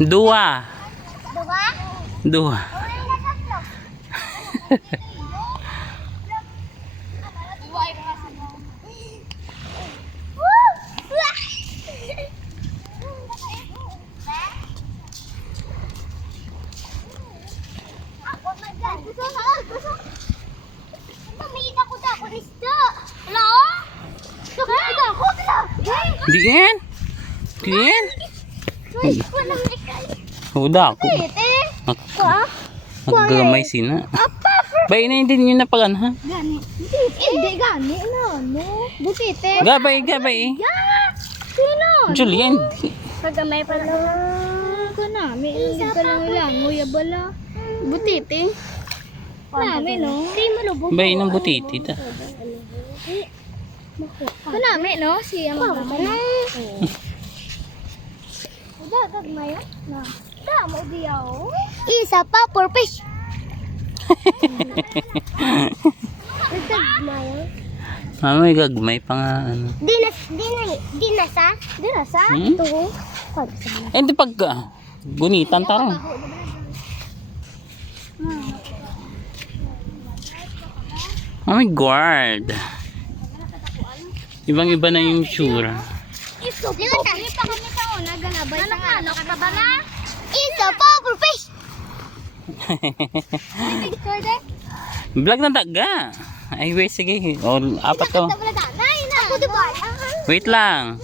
Dua. Dua? Dua. Wala na tatlo. Dua ay kasi. Ako magyan. Gusto na. Gusto. Pamilita ko na ako isda. Hello? Gusto ako na. Diyan. Diyan. Wala na ikay. Huda ako. Ite. Kwa? Naggamay sina. Bay na hindi nyo napagan ha. Gani. Hindi gani no. Butite. Gabay, gabay. Sino? Julian. Pagamay pala. Ko na, may ilid ka lang ilang. Nguya bala. Butite. Nami no. Kay malubog. Bay ng butiti ta. Kunami no si amang mama. Udah gagmay na. Da mo diyaw. Isa pa for fish. Gagmay. May gagmay pa nga ano. Dinasa. Hmm? Ito. Eh di pag gunitan tarong. Oh my god. Ibang iba na yung tsura. Iso po. Hindi pa kami taon na galabay sa ano ka ba na? Iso po for fish. Picture de. Vlog na daga. Ay wait sige. O apat to. Ako diba? Wait lang.